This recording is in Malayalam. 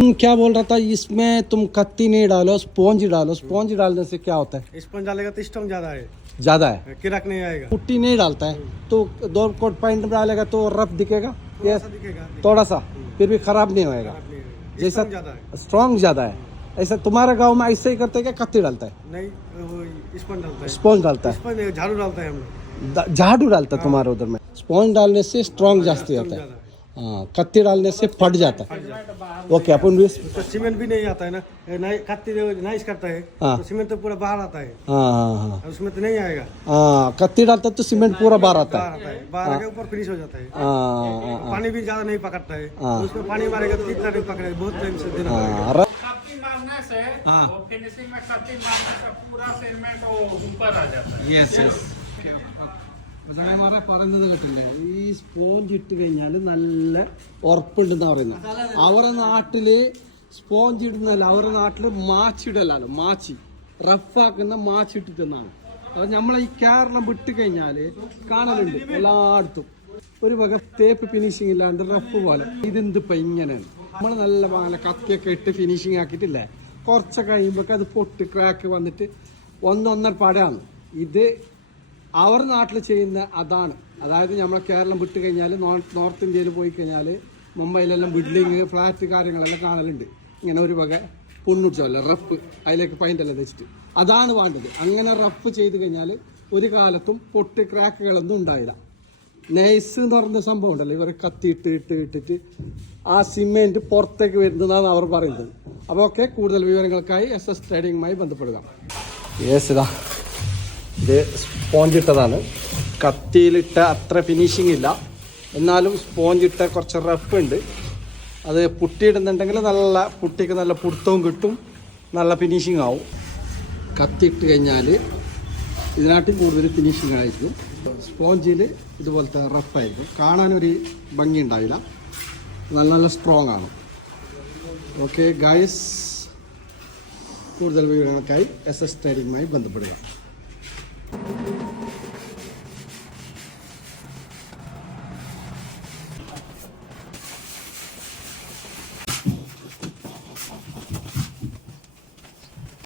क्या बोल रहा था इसमें तुम कत्ती नहीं डालो स्पॉन्ज डालो स्पॉन्ज डालने से क्या होता है स्पंज डालेगा तो स्ट्रॉन्ग ज्यादा है किरक नहीं आएगा पुट्टी नहीं डालता है तो 2 कोट पैंट डालेगा तो रफ दिखेगा थोड़ा सा दिखेगा थोड़ा सा फिर भी खराब नहीं होएगा जैसा स्ट्रॉन्ग ज्यादा है ऐसा तुम्हारे गांव में ऐसे ही करते हैं क्या कत्ती डालता है नहीं स्पंज डालता है स्पॉन्ज डालता स्पंज झाड़ू डालता है हम लोग झाड़ू डालता है तुम्हारे उधर में स्पॉन्ज डालने से स्ट्रॉन्ग जास्ती होता है हाँ कत्ती डालने से फट जाता है ओके अपन भी तो सीमेंट भी नहीं आता है ना कत्ती नाइस करता है तो सीमेंट तो पूरा बाहर आता है हाँ उसमें तो नहीं आएगा हाँ कत्ती डालता है तो सीमेंट पूरा बाहर आता है बाहर के ऊपर फिनिश हो जाता है हाँ पानी भी ज्यादा नहीं पकड़ता है उसमें पानी मारेगा तो कितना नहीं पकड़ेगा बहुत टाइम से देना पड़ेगा मारने से वो फिनिशिंग में कत्ती मारने से पूरा सीमेंट वो ऊपर आ जाता है യെസ് പറയുന്നത് കേട്ടില്ലേ ഈ സ്പോഞ്ച് ഇട്ട് കഴിഞ്ഞാൽ നല്ല ഉറപ്പുണ്ടെന്നാ പറയുന്നത് അവരുടെ നാട്ടില് സ്പോഞ്ച് ഇടുന്നല്ല അവരുടെ നാട്ടില് മാച്ചിടലാണ് മാച്ചി റഫാക്കുന്ന മാച്ച് ഇട്ടിട്ടെന്നാണ് അത് നമ്മളെ ഈ കേരളം വിട്ട് കഴിഞ്ഞാല് കാണലുണ്ട് എല്ലായിടത്തും ഒരു വക തേപ്പ് ഫിനിഷിംഗ് ഇല്ലാണ്ട് റഫ് പോലെ ഇതെന്തിപ്പോ ഇങ്ങനെയാണ് നമ്മൾ നല്ല കത്തിയൊക്കെ ഇട്ട് ഫിനിഷിംഗ് ആക്കിയിട്ടില്ലേ കുറച്ചൊക്കെ കഴിയുമ്പോൾ അത് പൊട്ട് ക്രാക്ക് വന്നിട്ട് ഒന്നൊന്നര പടയാണ് ഇത് അവർ നാട്ടിൽ ചെയ്യുന്ന അതാണ് അതായത് നമ്മളെ കേരളം വിട്ട് കഴിഞ്ഞാൽ നോർത്ത് ഇന്ത്യയിൽ പോയി കഴിഞ്ഞാൽ മുംബൈയിലെല്ലാം ബിൽഡിങ് ഫ്ലാറ്റ് കാര്യങ്ങളെല്ലാം കാണലുണ്ട് ഇങ്ങനെ ഒരു വക പുണ്ണുച്ചല്ല റഫ് അതിലേക്ക് പെയിൻ്റെല്ലാം വെച്ചിട്ട് അതാണ് വേണ്ടത് അങ്ങനെ റഫ് ചെയ്ത് കഴിഞ്ഞാൽ ഒരു കാലത്തും പൊട്ട് ക്രാക്കുകളൊന്നും ഉണ്ടായില്ല നൈസ് എന്ന് പറഞ്ഞ സംഭവം ഉണ്ടല്ലോ ഇവരെ കത്തിയിട്ട് ഇട്ടിട്ട് ആ സിമെൻറ്റ് പുറത്തേക്ക് വരുന്നതാണ് അവർ പറയുന്നത് അപ്പോൾ ഓക്കെ കൂടുതൽ വിവരങ്ങൾക്കായി SS ട്രേഡിങ്ങുമായി ബന്ധപ്പെടുക യെസ് ഇതാ ഇത് സ്പോഞ്ച് ഇട്ടതാണ് കത്തിയിലിട്ട അത്ര ഫിനിഷിംഗ് ഇല്ല എന്നാലും സ്പോഞ്ച് ഇട്ട കുറച്ച് റഫ് ഉണ്ട് അത് പുട്ടിയിടുന്നുണ്ടെങ്കിൽ നല്ല പുട്ടിക്ക് നല്ല പുടുത്തവും കിട്ടും നല്ല ഫിനിഷിംഗ് ആവും കത്തിയിട്ട് കഴിഞ്ഞാൽ ഇതിനാട്ടും കൂടുതൽ ഫിനിഷിംഗ് ആയിരിക്കും സ്പോഞ്ചിൽ ഇതുപോലത്തെ റഫായിരിക്കും കാണാനൊരു ഭംഗി ഉണ്ടാവില്ല നല്ല നല്ല സ്ട്രോങ് ആണ് ഓക്കെ ഗൈസ് കൂടുതൽ വിവരങ്ങൾക്കായി SS ട്രേഡിങ്ങുമായി ബന്ധപ്പെടുക